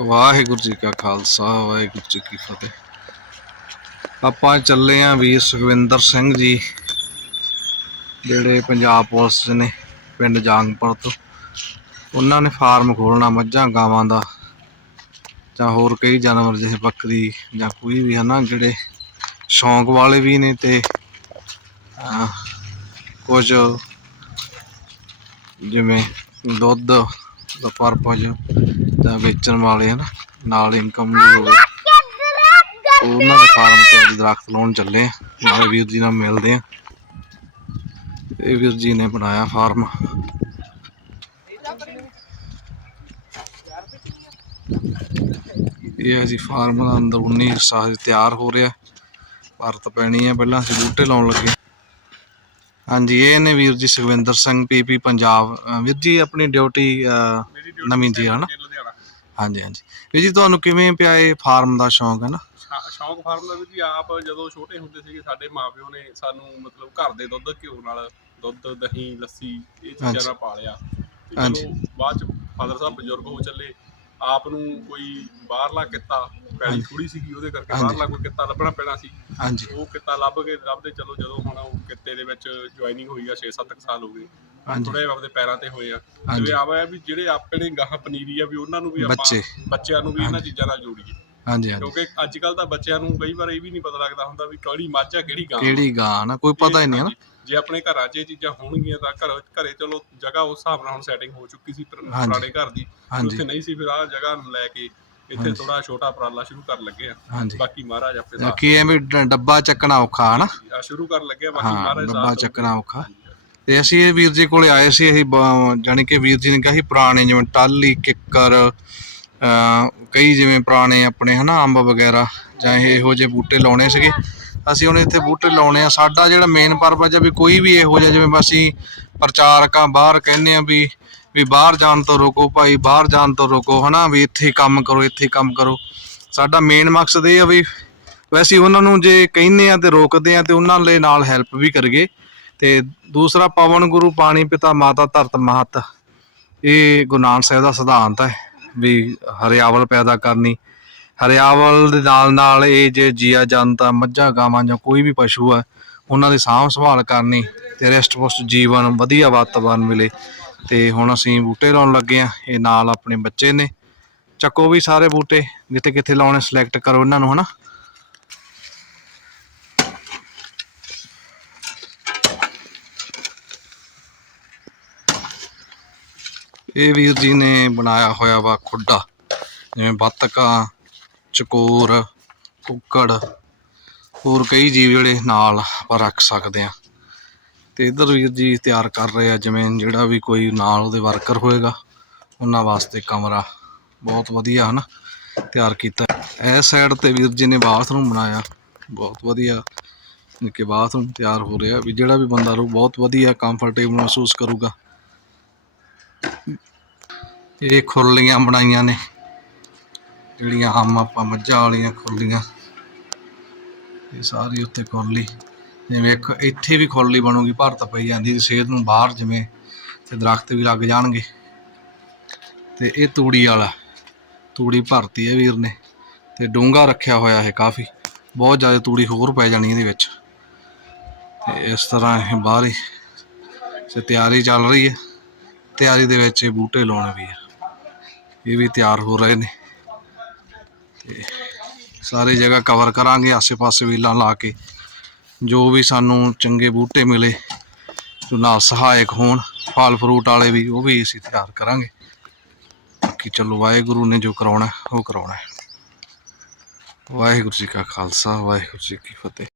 ਵਾਹਿਗੁਰੂ ਜੀ ਕਾ ਖਾਲਸਾ, ਵਾਹਿਗੁਰੂ ਜੀ ਕੀ ਫਤਿਹ। ਆਪਾਂ ਚੱਲੇ ਆਂ ਵੀਰ ਸੁਖਵਿੰਦਰ ਸਿੰਘ ਜੀ, ਜਿਹੜੇ ਪੰਜਾਬ ਪੁਲਿਸ ਨੇ ਪਿੰਡ ਜਾਂਗਪੁਰ ਤੋਂ। ਉਹਨਾਂ ਨੇ ਫਾਰਮ ਖੋਲਣਾ ਮੱਝਾਂ ਗਾਵਾਂ ਦਾ, ਜਾਂ ਹੋਰ ਕਈ ਜਾਨਵਰ ਜਿਹੇ ਬੱਕਰੀ ਜਾਂ ਕੋਈ ਵੀ ਹਨਾ, ਜਿਹੜੇ ਸ਼ੌਂਕ ਵਾਲੇ ਵੀ ਨੇ ਤੇ ਕੁਝ ਜਿਵੇਂ ਦੁੱਧ ਦਾ ਪਰਪਸ ਜਾਂ ਵੇਚਣ ਵਾਲੇ ਹਨ ਨਾਲ ਇਨਕਮ ਵੀ ਹੋਵੇ ਉਹਨਾਂ ਦੇ ਫਾਰਮ ਤੇ ਅੱਜ ਦਰਖਤ ਲਾਉਣ ਚੱਲੇ ਆ ਨਾਲੇ ਵੀਰ ਜੀ ਨਾਲ ਮਿਲਦੇ ਆ। ਇਹ ਵੀਰ ਜੀ ਨੇ ਬਣਾਇਆ ਫਾਰਮ ਇਹ ਅਸੀਂ ਫਾਰਮ ਦਾ ਅੰਦਰ 19 ਸਾਜ ਤਿਆਰ ਹੋ ਰਿਹਾ ਭਰਤ ਪੈਣੀ ਹੈ ਪਹਿਲਾਂ ਅਸੀਂ ਬੂਟੇ ਲਾਉਣ ਲੱਗੇ। ਹਾਂਜੀ ਇਹ ਨੇ ਵੀਰ ਜੀ ਸੁਖਵਿੰਦਰ ਸਿੰਘ ਪੀਪੀ ਪੰਜਾਬ। ਵੀਰ ਜੀ ਆਪਣੀ ਡਿਊਟੀ ਨਵੀਂ ਜੀ ਹਨਾ ਹਾਂਜੀ ਹਾਂਜੀ ਵੀਰ ਜੀ ਤੁਹਾਨੂੰ ਕਿਵੇਂ ਪਿਆ ਇਹ ਫਾਰਮ ਦਾ ਸ਼ੌਂਕ ਹੈ ਨਾ ਸ਼ਾ- ਸ਼ੌਂਕ ਫਾਰਮ ਦਾ ਵੀ ਜੀ ਆਪ ਜਦੋਂ ਛੋਟੇ ਹੁੰਦੇ ਸੀਗੇ ਸਾਡੇ ਮਾਪਿਓ ਨੇ ਸਾਨੂੰ ਮਤਲਬ ਘਰ ਦੇ ਦੁੱਧ ਘਿਓ ਨਾਲ ਦੁੱਧ ਦਹੀਂ ਲੱਸੀ ਇਹ ਹਾਂਜੀ। ਚੀਜ਼ਾਂ ਨਾਲ ਪਾਲਿਆ ਤੇ ਹਾਂਜੀ। ਚਲੋ ਬਾਅਦ ਚ ਫਾਦਰ ਸਾਹਿਬ ਬਜ਼ੁਰਗ ਹੋ ਚੱਲੇ ਆਪ ਨੂੰ ਕੋਈ ਬਾਹਰਲਾ ਕਿੱਤਾ ਪੈਣੀ ਹਾਂਜੀ। ਥੋੜੀ ਸੀਗੀ ਉਹਦੇ ਕਰਕੇ ਹਾਂਜੀ। ਬਾਹਰਲਾ ਕੋਈ ਕਿੱਤਾ ਲੱਭਣਾ ਪੈਣਾ ਸੀ ਹਾਂਜੀ ਉਹ ਕਿੱਤਾ ਲੱਭ ਕੇ ਲੱਭਦੇ ਚਲੋ ਜਦੋਂ ਹੁਣ ਉਹ ਕਿੱਤੇ ਦੇ ਵਿੱਚ ਜੁਆਇਨਿੰਗ ਹੋਈ ਆ 6-7 ਸਾਲ ਹੋ ਗਏ ਹਾਂਜੀ ਥੋੜੇ ਆਪਦੇ ਪੈਰਾਂ ਤੇ ਹੋਏ ਆ। ਜਿਵੇਂ ਆਵਾ ਵੀ ਜਿਹੜੇ ਆਪਣੇ ਗਾਹ ਪਨੀਰੀ ਆ ਵੀ ਉਹਨਾਂ ਨੂੰ ਵੀ ਆਪਾਂ ਬੱਚੇ। ਬੱਚਿਆਂ ਨੂੰ ਵੀ ਇਹਨਾਂ ਚੀਜ਼ਾਂ ਨਾਲ ਜੋੜੀਏ। ਹਾਂਜੀ ਹਾਂਜੀ। ਕਿਉਂਕਿ ਅੱਜ ਕੱਲ ਤਾਂ ਬੱਚਿਆਂ ਨੂੰ ਕਈ ਵਾਰ ਇਹ ਵੀ ਨਹੀਂ ਪਤਾ ਲੱਗਦਾ ਹੁੰਦਾ ਵੀ ਕਿਹੜੀ ਮੱਝ ਆ ਕਿਹੜੀ ਗਾਂ। ਕਿਹੜੀ ਗਾਂ ਨਾ ਕੋਈ ਪਤਾ ਹੀ ਨਹੀਂ ਹੈ ਨਾ। ਜੇ ਆਪਣੇ ਘਰਾਂ 'ਚ ਇਹ ਚੀਜ਼ਾਂ ਹੋਣਗੀਆਂ ਤਾਂ ਘਰ ਘਰੇ ਚਲੋ ਜਗ੍ਹਾ ਉਸ ਹਿਸਾਬ ਨਾਲ ਹੁਣ ਸੈਟਿੰਗ ਹੋ ਚੁੱਕੀ ਸੀ। ਪੁਰਾਣੇ ਘਰ ਦੀ। ਉੱਥੇ ਨਹੀਂ ਸੀ ਫਿਰ ਆਹ ਜਗ੍ਹਾ ਨੂੰ ਲੈ ਕੇ ਇੱਥੇ। ਥੋੜਾ ਛੋਟਾ ਉਪਰਾਲਾ ਸ਼ੁਰੂ ਕਰਨ ਲੱਗੇ ਆ। ਬਾਕੀ ਮਹਾਰਾਜ ਆਪੇ ਸਾਥ ਕੀ ਐ ਵੀ ਡ- ਡੱਬਾ ਚੱਕਣਾ ਔਖਾ ਹਨਾ ਆ ਸ਼ੁਰੂ ਕਰਨ ਲੱਗੇ ਆ ਬਾਕੀ ਮਹਾਰਾਜ ਡੱਬਾ ਚੱਕਣਾ ਔਖਾ। ਤੇ ਅਸੀਂ ਇਹ ਵੀਰ ਜੀ ਕੋਲੇ ਆਏ ਸੀ, ਅਸੀਂ ਬ- ਜਾਣੀ ਕਿ ਵੀਰ ਜੀ ਨੇ ਕਿਹਾ ਸੀ ਪੁਰਾਣੇ ਜਿਵੇਂ ਟਾਲੀ ਕਿੱਕਰ ਕਈ ਜਿਵੇਂ ਪੁਰਾਣੇ ਆਪਣੇ ਹਨਾ ਅੰਬ ਵਗੈਰਾ ਜਾਂ ਇਹੋ ਜਿਹੇ ਬੂਟੇ ਲਾਉਣੇ ਸੀਗੇ। ਅਸੀਂ ਹੁਣ ਇੱਥੇ ਬੂਟੇ ਲਾਉਣੇ ਆ। ਸਾਡਾ ਜਿਹੜਾ ਮੇਨ ਪਰਪਸ ਆ ਵੀ ਕੋਈ ਵੀ ਇਹੋ ਜਿਹਾ ਜਿਵੇਂ ਅਸੀਂ ਪ੍ਰਚਾਰਕਾਂ ਬਾਹਰ ਕਹਿੰਦੇ ਆ ਵੀ ਵੀ ਬਾਹਰ ਜਾਣ ਤੋਂ ਰੋਕੋ ਭਾਈ, ਬਾਹਰ ਜਾਣ ਤੋਂ ਰੋਕੋ ਹਨਾ ਵੀ ਇੱਥੇ ਕੰਮ ਕਰੋ, ਇੱਥੇ ਕੰਮ ਕਰੋ। ਸਾਡਾ ਮੇਨ ਮਕਸਦ ਇਹ ਆ ਵੀ ਵੈਸੇ ਉਹਨਾਂ ਨੂੰ ਜੇ ਕਹਿੰਦੇ ਆ ਤੇ ਰੋਕਦੇ ਆ ਤੇ ਉਹਨਾਂ ਲਈ ਨਾਲ ਹੈਲਪ ਵੀ ਕਰੀਏ। ਤੇ ਦੂਸਰਾ ਪਵਨ ਗੁਰੂ ਪਾਣੀ ਪਿਤਾ ਮਾਤਾ ਧਰਤ ਮਹਤ। ਇਹ ਗੁਰੂ ਨਾਨਕ ਸਾਹਿਬ ਦਾ ਸਿਧਾਂਤ ਹੈ ਵੀ ਹਰਿਆਵਲ ਪੈਦਾ ਕਰਨੀ। ਹਰਿਆਵਲ ਦੇ ਨਾਲ ਨਾਲ ਇਹ ਜੇ ਜੀਆ ਜਨਤਾ, ਮੱਝਾਂ, ਗਾਵਾਂ ਜਾਂ ਕੋਈ ਵੀ ਪਸ਼ੂ ਹੈ, ਉਹਨਾਂ ਦੀ ਸਾਂਭ ਸੰਭਾਲ ਕਰਨੀ ਤੇ ਰਿਸ਼ਟ ਪੁਸਟ ਜੀਵਨ, ਵਧੀਆ ਵਾਤਾਵਰਨ ਮਿਲੇ। ਤੇ ਹੁਣ ਅਸੀਂ ਬੂਟੇ ਲਾਉਣ ਲੱਗੇ ਆ ਇਹ ਨਾਲ ਆਪਣੇ ਬੱਚੇ ਨੇ। ਚੱਕੋ ਵੀ ਸਾਰੇ ਬੂਟੇ ਜਿੱਥੇ ਕਿੱਥੇ ਲਾਉਣੇ ਸਿਲੈਕਟ ਕਰੋ ਇਹਨਾਂ ਨੂੰ, ਹਨਾ? ਇਹ ਵੀਰ ਜੀ ਨੇ ਬਣਾਇਆ ਹੋਇਆ ਵਾ ਖੁੱਡਾ, ਜਿਵੇਂ ਬੱਤਕਾਂ, ਚਕੋਰ, ਕੁੱਕੜ, ਹੋਰ ਕਈ ਜੀਵ ਜਿਹੜੇ ਨਾਲ ਆਪਾਂ ਰੱਖ ਸਕਦੇ ਆ ਤੇ ਇਧਰ ਵੀਰ ਜੀ ਤਿਆਰ ਕਰ ਰਹੇ ਆ, ਜਿਵੇਂ ਜਿਹੜਾ ਵੀ ਕੋਈ ਨਾਲ ਉਹਦੇ ਵਰਕਰ ਹੋਏਗਾ, ਉਹਨਾਂ ਵਾਸਤੇ ਕਮਰਾ। ਬਹੁਤ ਵਧੀਆ, ਹਨਾ? ਤਿਆਰ ਕੀਤਾ। ਇਸ ਸਾਈਡ ਤੇ ਵੀਰ ਜੀ ਨੇ ਬਾਥਰੂਮ ਬਣਾਇਆ। ਬਹੁਤ ਵਧੀਆ ਨਿੱਕੇ ਬਾਥਰੂਮ ਤਿਆਰ ਹੋ ਰਿਹਾ ਵੀ ਜਿਹੜਾ ਵੀ ਬੰਦਾ ਰਹੂ, ਬਹੁਤ ਵਧੀਆ ਕੰਫਰਟੇਬਲ ਮਹਿਸੂਸ ਕਰੂਗਾ। ਇਹ ਖੁਰਲੀਆਂ ਬਣਾਈਆਂ ਨੇ। ਜਿਹੜੀਆਂ ਆਮ ਆਪਾਂ ਮੱਝਾਂ ਵਾਲੀਆਂ ਖੁਰਲੀਆਂ। ਇਹ ਸਾਰੀ ਉੱਤੇ ਖੁਰਲੀ। ਜਿਵੇਂ ਇੱਕ ਇੱਥੇ ਵੀ ਖੁਰਲੀ ਬਣੂਗੀ ਭਰਤ ਪਈ ਜਾਂਦੀ ਸਿਹਤ ਨੂੰ ਬਾਹਰ ਜਿਵੇਂ ਤੇ ਦਰਖਤ ਵੀ ਲੱਗ ਜਾਣਗੇ। ਤੇ ਇਹ ਤੂੜੀ ਵਾਲਾ, ਤੂੜੀ ਭਰਤੀ ਹੈ ਵੀਰ ਨੇ। ਤੇ ਡੂੰਗਾ ਰੱਖਿਆ ਹੋਇਆ ਹੈ ਕਾਫੀ। ਬਹੁਤ ਜ਼ਿਆਦਾ ਤੂੜੀ ਹੋਰ ਪੈ ਜਾਣੀ ਇਹਦੇ ਵਿੱਚ। ਤੇ ਇਸ ਤਰ੍ਹਾਂ ਇਹ ਬਾਹਰ ਹੀ, ਤੇ ਤਿਆਰੀ ਚੱਲ ਰਹੀ ਹੈ। ਤਿਆਰੀ ਦੇ ਵਿੱਚ ਇਹ ਬੂਟੇ ਲਾਉਣੇ ਵੀ ਆ। ਇਹ ਵੀ ਤਿਆਰ ਹੋ ਰਹੇ ਨੇ। ਤੇ ਸਾਰੇ ਜਗ੍ਹਾ ਕਵਰ ਕਰਾਂਗੇ, ਆਸੇ-ਪਾਸੇ ਵੀਲਾਂ ਲਾ ਕੇ। ਜੋ ਵੀ ਸਾਨੂੰ ਚੰਗੇ ਬੂਟੇ ਮਿਲੇ, ਜੋ ਨਾਲ ਸਹਾਇਕ ਹੋਣ, ਫਲ ਫਰੂਟ ਵਾਲੇ ਵੀ, ਉਹ ਵੀ ਅਸੀਂ ਤਿਆਰ ਕਰਾਂਗੇ। ਬਾਕੀ ਚਲੋ ਵਾਹਿਗੁਰੂ ਨੇ ਜੋ ਕਰਾਉਣਾ, ਉਹ ਕਰਾਉਣਾ ਵਾਹਿਗੁਰੂ ਜੀ ਕਾ ਖਾਲਸਾ, ਵਾਹਿਗੁਰੂ ਜੀ ਕੀ ਫਤਿਹ।